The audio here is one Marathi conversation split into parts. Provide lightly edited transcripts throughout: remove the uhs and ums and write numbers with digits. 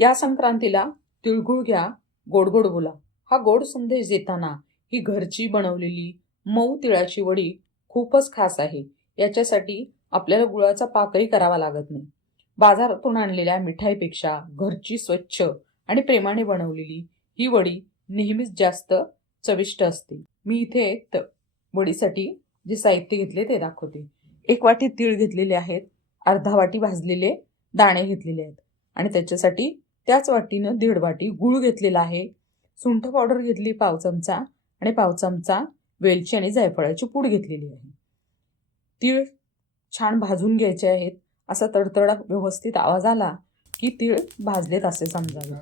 या संक्रांतीला तिळगुळ घ्या, गोड गोड बोला. हा गोड संदेश देताना ही घरची बनवलेली मऊ तिळाची वडी खूपच खास आहे. याच्यासाठी आपल्याला गुळाचा पाकही करावा लागत नाही. बाजारातून आणलेल्या मिठाईपेक्षा घरची स्वच्छ आणि प्रेमाने बनवलेली ही वडी नेहमीच जास्त चविष्ट असते. मी इथे वडीसाठी जे साहित्य घेतले ते दाखवते. 1 वाटी तीळ घेतलेले आहेत, अर्धा वाटी भाजलेले दाणे घेतलेले आहेत आणि त्याच्यासाठी त्याच वाटीनं 1.5 वाटी गूळ घेतलेला आहे. सुंठ पावडर घेतली 1/2 चमचा आणि 1/2 चमचा वेलची आणि जायफळाची पूड घेतलेली आहे. तीळ छान भाजून घ्यायचे आहेत. असा तडतडा व्यवस्थित आवाज आला की तीळ भाजलेत असे समजावे.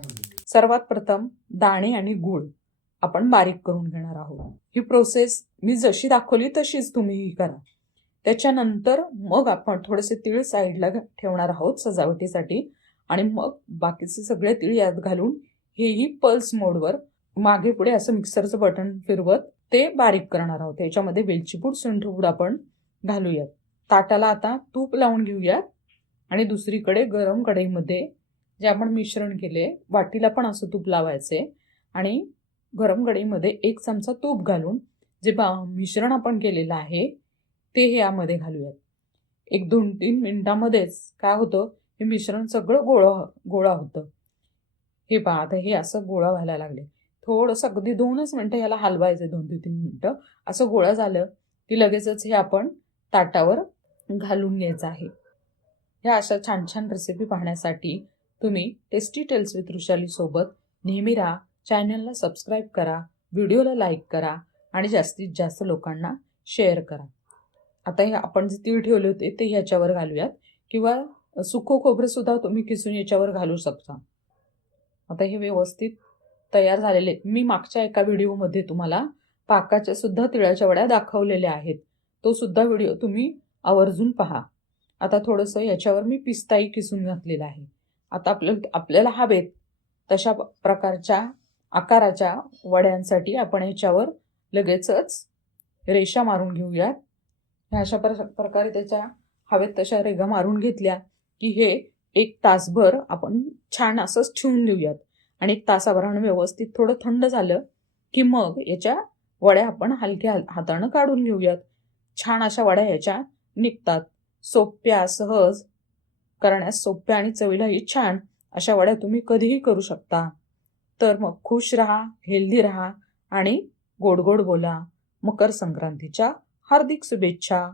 सर्वात प्रथम दाणे आणि गूळ आपण बारीक करून घेणार आहोत. ही प्रोसेस मी जशी दाखवली तशीच तुम्हीही करा. त्याच्यानंतर मग आपण थोडेसे तीळ साईडला ठेवणार आहोत सजावटीसाठी आणि मग बाकीचे सगळे तीळ यात घालून हेही पल्स मोडवर मागे पुढे असं मिक्सरचं बटन फिरवत ते बारीक करणार आहोत. याच्यामध्ये वेलची पूड, सुंठ पूड आपण घालूयात. ताटाला आता तूप लावून घेऊयात आणि दुसरीकडे गरम कढईमध्ये जे आपण मिश्रण केले, वाटीला पण असं तूप लावायचे आणि गरम कढईमध्ये 1 चमचा तूप घालून जे मिश्रण आपण केलेलं आहे ते यामध्ये घालूयात. 1-2-3 मिनिटांमध्येच काय होतं, हे मिश्रण सगळं गोळा होतं. हे पहा, आता हे असं गोळा व्हायला लागले. थोडंसं अगदी 2च मिनिटं याला हलवायचं, 2 ते 3 मिनिटं. असं गोळा झालं की लगेचच हे आपण ताटावर घालून घ्यायचं आहे. ह्या अशा छान छान रेसिपी पाहण्यासाठी तुम्ही टेस्टी टेल्स विथ वृषाली सोबत नेहमी राहा. चॅनलला सबस्क्राईब करा, व्हिडिओला लाईक करा आणि जास्तीत जास्त लोकांना शेअर करा. आता हे आपण जे तीळ ठेवले होते ते ह्याच्यावर घालूयात किंवा सुकं खोबरं सुद्धा तुम्ही किसून याच्यावर घालू शकता. आता हे व्यवस्थित तयार झालेले. मी मागच्या एका व्हिडिओमध्ये तुम्हाला पाकाच्या सुद्धा तिळाच्या वड्या दाखवलेल्या आहेत. तो सुद्धा व्हिडिओ तुम्ही आवर्जून पहा. आता थोडंसं याच्यावर मी पिस्ताही किसून घातलेला आहे. आता आपल्याला हवेत तशा प्रकारच्या आकाराच्या वड्यांसाठी आपण याच्यावर लगेचच रेषा मारून घेऊयात. ह्या अशा प्रकारे त्याच्या हवेत तशा रेगा मारून घेतल्या की हे 1 तासभर आपण छान असंच ठेवून देऊयात आणि 1 तासाभरानं व्यवस्थित थोडं थंड झालं की मग याच्या वड्या आपण हलक्या हातानं काढून घेऊयात. छान अशा वड्या याच्या निघतात. सोप्या, सहज करण्यास सोप्या आणि चवीलाही छान अशा वड्या तुम्ही कधीही करू शकता. तर मग खुश राहा, हेल्दी राहा आणि गोड गोड बोला. मकर संक्रांतीच्या हार्दिक शुभेच्छा.